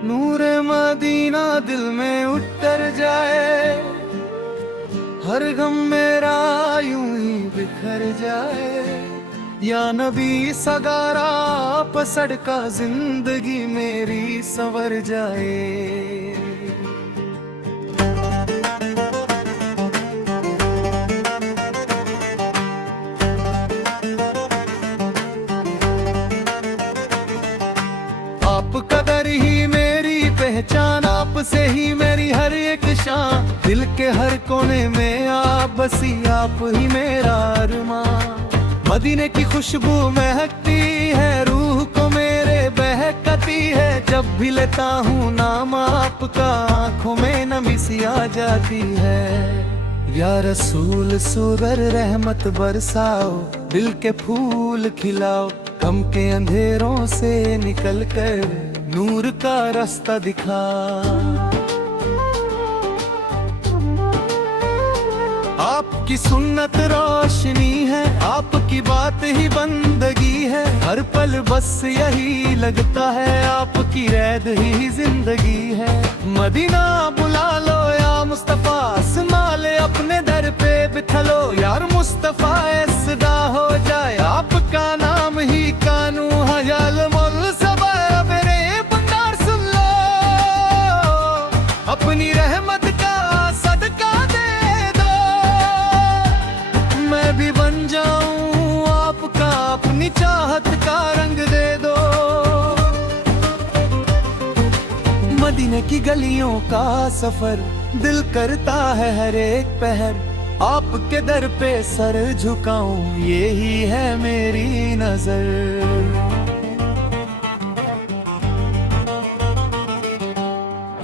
नूरे Medina दिल में उतर जाए, हर गम मेरा यूं ही बिखर जाए। या नबी सगारा पसड़ का जिंदगी मेरी संवर जाए। आप कदर ही मेरी पहचान, आप से ही मेरी हर एक शान। दिल के हर कोने में आप बसी, आप ही मेरा अरमान। मदीने की खुशबू महकती है, रूह को मेरे बहकती है। जब भी लेता हूँ नाम आपका, आंखों में नमी सी आ जाती है। या रसूल सुगर रहमत बरसाओ, दिल के फूल खिलाओ। गम के अंधेरों से निकल कर नूर का रास्ता दिखा। आपकी सुन्नत रोशनी है, आपकी बात ही बंदगी है। हर पल बस यही लगता है, आपकी रैद ही जिंदगी है। मदीना बुला लो या मुस्तफा, संभाले अपने दर पे बिठलो। यार मुस्तफा सदा हो जाए, आपका नाम ही कानू हजाल मोल सबा। मेरे बंदार सुन लो, अपनी रहमत का सदका दे दो। मैं भी बन जाऊं आपका, अपनी चाहत का रंग दे दो। मदीने की गलियों का सफर दिल करता है हर एक पहर। आपके दर पे सर झुकाऊं, यही है मेरी नजर।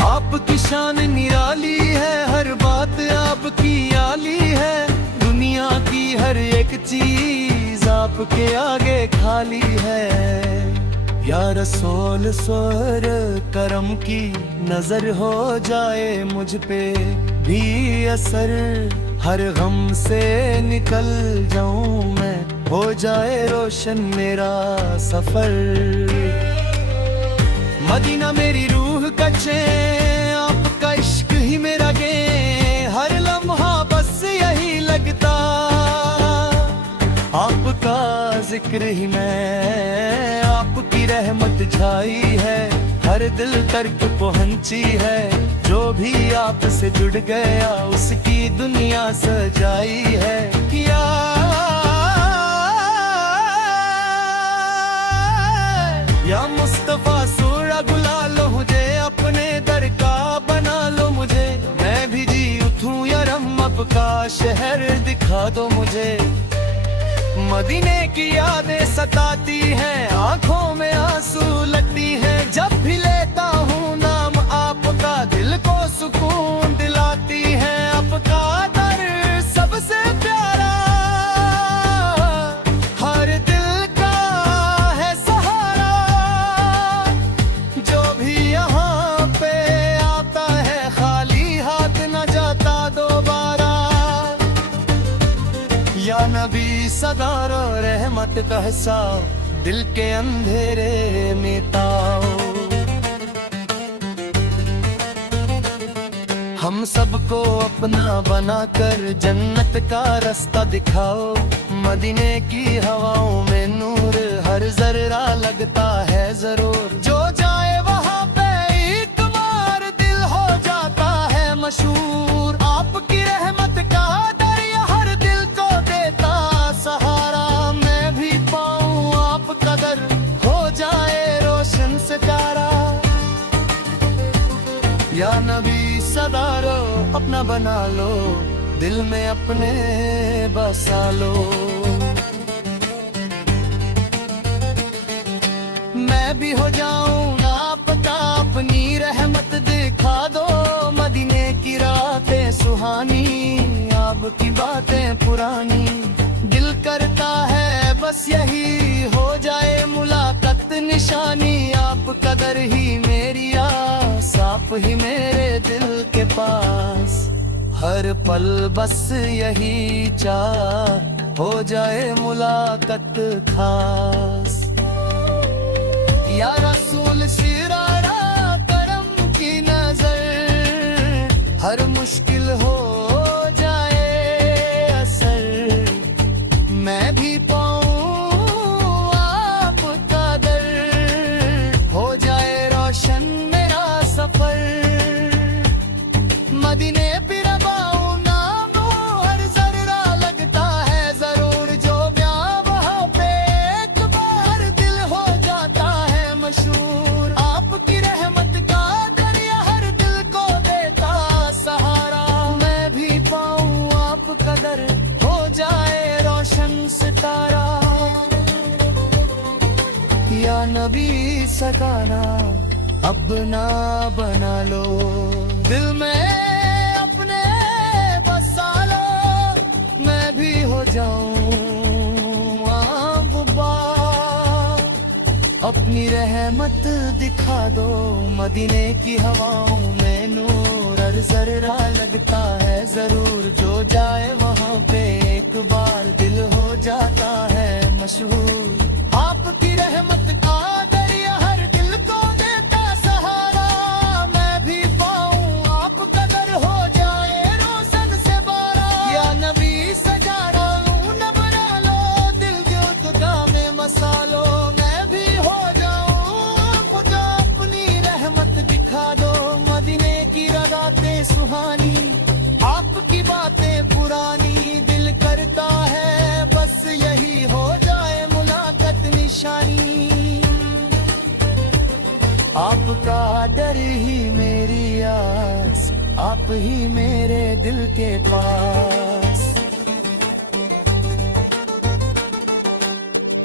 आपकी शान निराली है, हर बात आपकी आली है। दुनिया की हर एक चीज आपके आगे खाली है। या रसूल सोर करम की नजर हो जाए मुझ पे भी असर। हर गम से निकल जाऊं मैं, हो जाए रोशन मेरा सफर। मदीना मेरी रूह का चैन, आपका इश्क ही मेरा गें। हर लम्हा बस यही लगता, आपका जिक्र ही मैं। आपकी रहमत छाई है, हर दिल तक पहुंची है। जो भी आपसे जुड़ गया, उसकी दुनिया सजाई है। या मुस्तफा सूरा बुला लो मुझे, अपने दर का बना लो मुझे। मैं भी जी उठूं या रमब का शहर दिखा दो मुझे। मदीने की यादें सताती हैं, आंखों में आंसू लगती हैं। जब भी लेता हूँ नाम आपका, दिल को सुकून दिलाती है। आपका दर सबसे प्यारा, हर दिल का है सहारा। जो भी यहाँ पे आता है, खाली हाथ न जाता दोबारा। या नबी सदारो रहमत बरसाओ, दिल के अंधेरे मिटाओ। हम सबको अपना बनाकर जन्नत का रास्ता दिखाओ। मदीने की हवाओं में नूर हर जर्रा लगता है जरूर। जो जाए वहाँ पे एक बार दिल हो जाता है मशहूर। आपकी रहमत का दरिया हर दिल को देता सहारा। मैं भी पाऊँ आपका दर, हो जाए रोशन सितारा। या नबी सदारो अपना बना लो, दिल में अपने बसा लो। मैं भी हो जाऊं आपका, अपनी रहमत दिखा दो। मदीने की रातें सुहानी, आपकी बातें पुरानी। दिल करता है बस यही हो जाए मुलाकात निशानी। आपका दर ही मेरी आस, आप ही मेरे दिल के पास। हर पल बस यही चाह, हो जाए मुलाकात खास। या रसूल सिरारा कर सकाना, अब ना बना लो दिल में अपने बसा लो, मैं भी हो जाऊं आबुबा। अपनी रहमत दिखा दो मदीने की हवाओं में नूर, हर जर्रा लगता है जरूर, जो जाए वहाँ पे एक बार दिल हो जाता है मशहूर। आपकी रहमत का दरिया हर दिल को देता सहारा, मैं भी पाऊं आप कदर हो जाए रोशन से बारा। या नबी सजा रहा न बना लो दिल जो खुदा में मसालो, मैं भी हो जाऊं खुदा। अपनी रहमत दिखा दो मदीने की रातें सुहानी, आपकी बातें पुरानी, दिल करता है बस यही हो जाए मुलाकात निशानी। आपका डर ही मेरी आस, आप ही मेरे दिल के पास।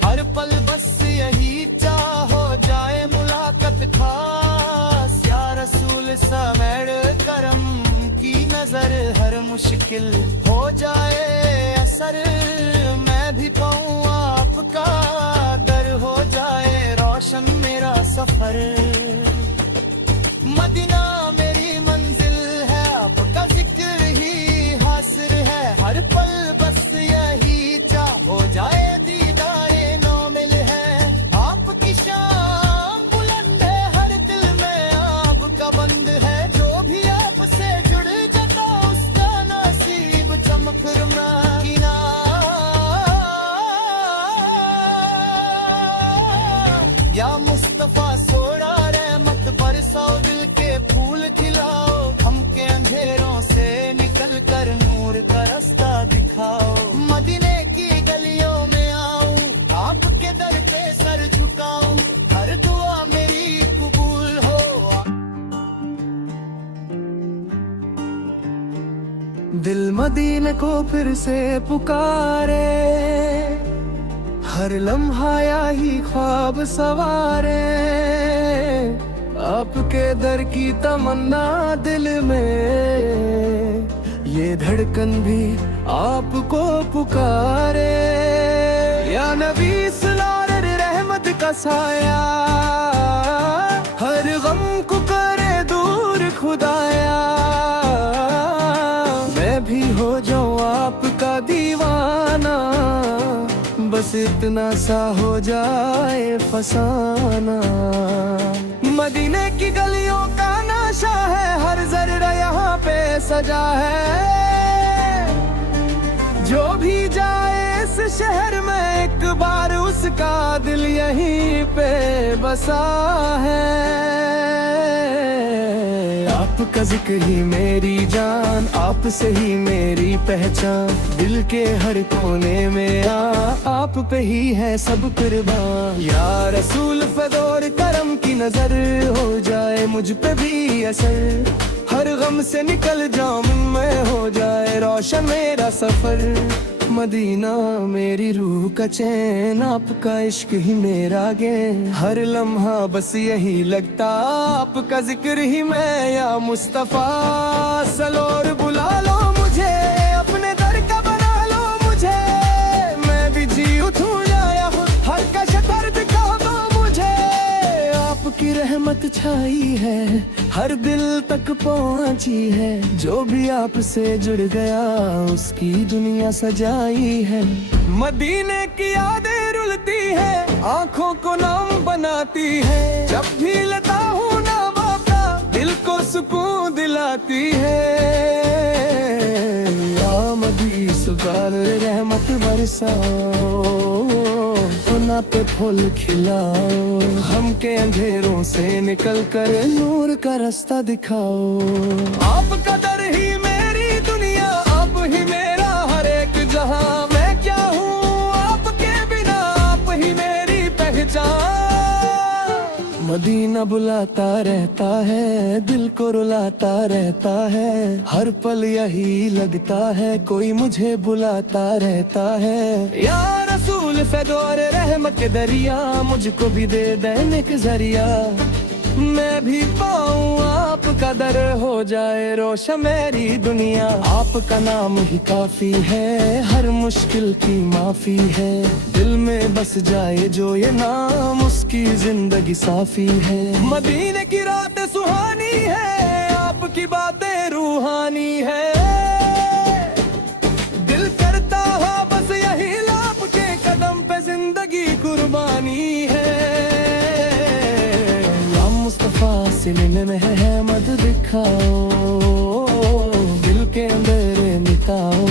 हर पल बस यही चाहो जाए मुलाकात खास, या रसूल समेड़ करम की नजर, हर मुश्किल हो जाए असर, मैं भी पाऊं आपका दर, हो जाए रोशन मेरा सफर। मदीना मेरी मंजिल है, आपका जिक्र ही हासिल है, हर पल बस यही चाहो जाए दीदारे नो मिल है। आपकी शाम बुलंद है, हर दिल में आपका बंद है, जो भी आपसे जुड़ जाता उसका नसीब चमक रमकीना। या मुस्तफा सोड़ा रहमत बरसाओ, दिल के फूल खिलाओ, हमके अंधेरों से निकल कर नूर का रास्ता दिखाओ। मदीने की गलियों में आऊं, आपके दर पे सर झुकाऊं, हर दुआ मेरी कबूल हो। दिल मदीने को फिर से पुकारे, हर लम्हा ही ख्वाब सवारे, आपके दर की तमन्ना दिल में, ये धड़कन भी आपको पुकारे। या नबी सलार रहमत का साया, हर गम को करे दूर खुदाया, मैं भी हो जाऊं आपका दीवाना, बस इतना सा हो जाए फसाना। मदीने की गलियों का नशा है, हर जर्रा यहाँ पे सजा है, जो भी जाए इस शहर में एक बार उसका दिल यहीं पे बसा है। आपका जिक्र ही मेरी जान, आप से ही मेरी पहचान, दिल के हर कोने में आप पे ही है सब कुर्बान। या रसूल फदोर करम की नजर, हो जाए मुझ पे भी असर, हर गम से निकल जाऊं मैं, हो जाए रोशन मेरा सफर। मदीना मेरी रूह का चैन, आपका इश्क ही मेरा गैन, हर लम्हा बस यही लगता आपका जिक्र ही मैं। या मुस्तफा सलोर बुला लो मुझे, अपने दर का बना लो मुझे, मैं भी जी उठूं जाया हूँ, हर कश दर्द दिखा दो मुझे। आपकी रहमत छाई है, हर दिल तक पहुंची है, जो भी आपसे जुड़ गया उसकी दुनिया सजाई है। मदीने की यादें रुलती है, आंखों को नाम बनाती है, जब भी लेता हूँ नाम आपका दिल को सुकून दिलाती है। या मदी सुगार रहमत बरसाओ, ना पे फूल खिलाओ, हमके अंधेरों से निकल कर नूर का रास्ता दिखाओ। आपका दर ही मेरी दुनिया, आप ही मेरा हर एक जहां, मैं क्या हूँ आपके बिना, आप ही मेरी पहचान। मदीना बुलाता रहता है, दिल को रुलाता रहता है, हर पल यही लगता है कोई मुझे बुलाता रहता है। या रसूल जुल्फ़े और रहमत के दरिया, मुझको भी दे दैनिक जरिया। मैं भी पाऊँ आपका दर, हो जाए रोशन मेरी दुनिया। आपका नाम ही काफी है, हर मुश्किल की माफी है। दिल में बस जाए जो ये नाम, उसकी जिंदगी साफी है। मदीने की रातें सुहानी है, आपकी बातें रूहानी है। दिल करता है बस यही लाभ के कदम पे जिंदगी कुर्बानी है। सीने में है मत दिखाओ, दिल के अंदर मिटाओ।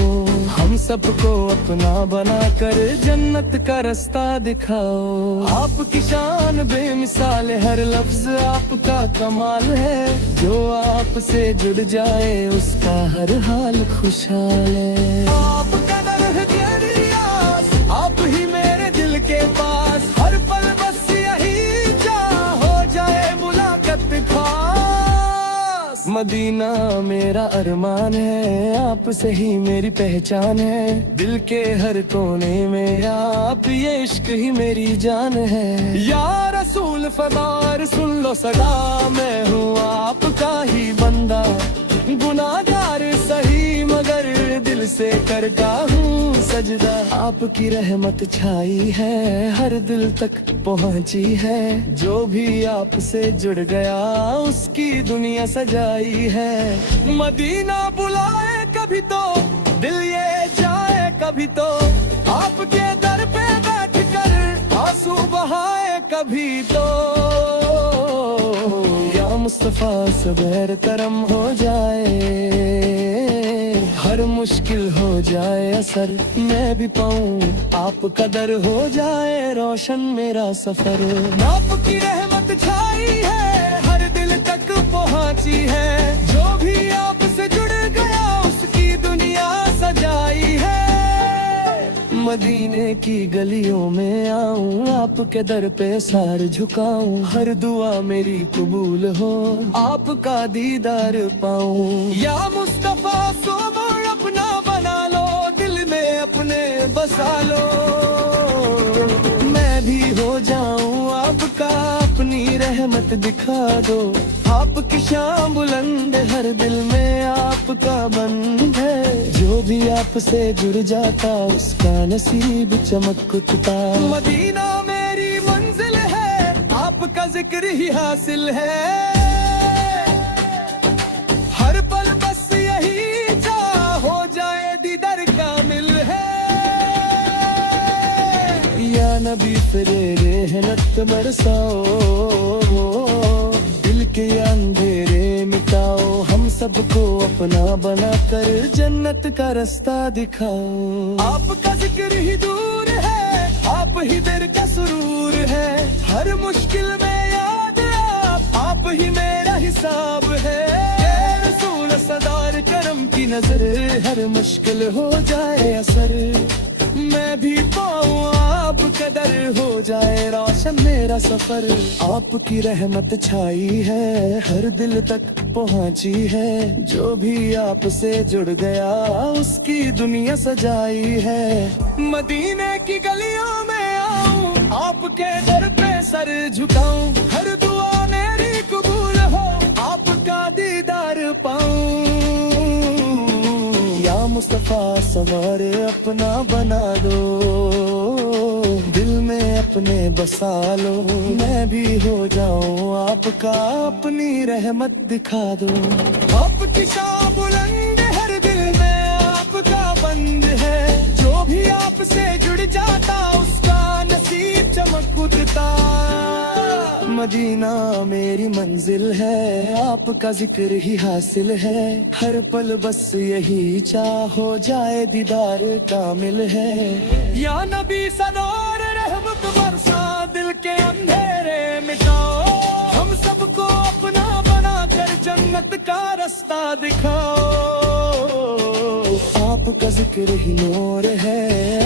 हम सबको अपना बनाकर जन्नत का रास्ता दिखाओ। आपकी शान बेमिसाल, हर लफ्ज आपका कमाल है। जो आपसे जुड़ जाए उसका हर हाल खुशहाल है। आपका दर है रियाज, आप ही मेरे दिल के पास। हर पल बस यही चाह, हो जाए मुलाकात खास। मदीना मेरा अरमान है, आपसे ही मेरी पहचान है। दिल के हर कोने में आप, ये इश्क ही मेरी जान है। या रसूल फदार सुन लो सदा, मैं हूँ आपका ही बंदा। गुनाहगार सही मगर दिल से करता हूँ सजदा। आपकी रहमत छाई है, हर दिल तक पहुँची है। जो भी आपसे जुड़ गया उसकी दुनिया सजाई है। मदीना बुलाए कभी तो दिल ये जाए, कभी तो आपके दर पे बैठ कर आंसू बहाए कभी तो। या मुस्तफा सबर करम हो जाए, हर मुश्किल हो जाए असर। मैं भी पाऊँ आपका दर, हो जाए रोशन मेरा सफर। आपकी रहमत छाई है, हर दिल तक पहुँची है। जो भी आपसे जुड़ गया उसकी दुनिया सजाई है। मदीने की गलियों में आऊं, आपके दर पे सार झुकाऊं। हर दुआ मेरी कबूल हो, आपका दीदार पाऊं। या मुस्तफा सोबर अपना बना लो, दिल में अपने बसा लो। मैं भी हो जाऊं आपका, अपनी रहमत दिखा दो। आपकी शान बुलंद, हर दिल में आपका बंद है। जो भी आपसे जुड़ जाता उसका नसीब चमक उठता। मदीना मेरी मंजिल है, आपका जिक्र ही हासिल है। हर पल बस यही चाह, हो जाए दीदार कामिल है। या नबी फिरे रहमत बरसाओ, दिल के अंधेरे मिटाओ। हम सबको अपना बनाकर जन्नत का रास्ता दिखाओ। आपका जिक्र ही दूर है, आप ही दिल का सुरूर है। हर मुश्किल में याद आप ही मेरा हिसाब है। ये रसूल सदार करम की नजर, हर मुश्किल हो जाए असर। मैं भी पाऊँ आपका दर, हो जाए रोशन मेरा सफर। आपकी रहमत छाई है, हर दिल तक पहुँची है। जो भी आपसे जुड़ गया उसकी दुनिया सजाई है। मदीने की गलियों में आऊं, आपके दर पे सर झुकाऊं। हर दुआ मेरी कबूल हो, आपका दीदार पाऊं। या मुस्तफा सवार अपना बना दो, दिल में अपने बसा लो। मैं भी हो जाऊं आपका, अपनी रहमत दिखा दो। आपकी शान बुलंद, हर दिल में आपका बंद है। जो भी आपसे जुड़ जाता उसका नसीब चमक उठता। मदीना मेरी मंजिल है, आपका जिक्र ही हासिल है। हर पल बस यही चाह, हो जाए दीदार कामिल है। या नबी सनोर रहमत बरसा, दिल के अंधेरे मिटाओ। हम सबको अपना बनाकर जन्नत का रास्ता दिखाओ। आपका जिक्र ही नूर है,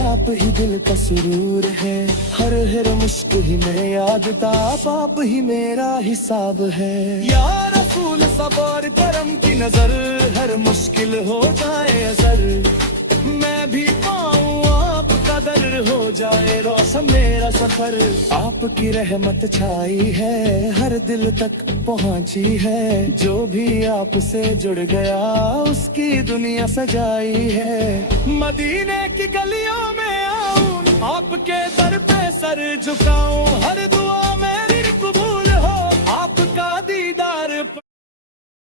आप ही दिल का सुरूर है। हर मुश्किल ही में याद था, आप ही मेरा हिसाब है। या रसूल सबर करम की नजर, हर मुश्किल हो जाए असर। मैं भी पाऊँ आपका कदर हो जाए रोशन मेरा सफर। आपकी रहमत छाई है हर दिल तक पहुंची है, जो भी आपसे जुड़ गया उसकी दुनिया सजाई है। मदीने की गलियों में आऊं, आपके दर पे सर झुकाऊं, हर दुआ मेरी कबूल हो, आपका दीदार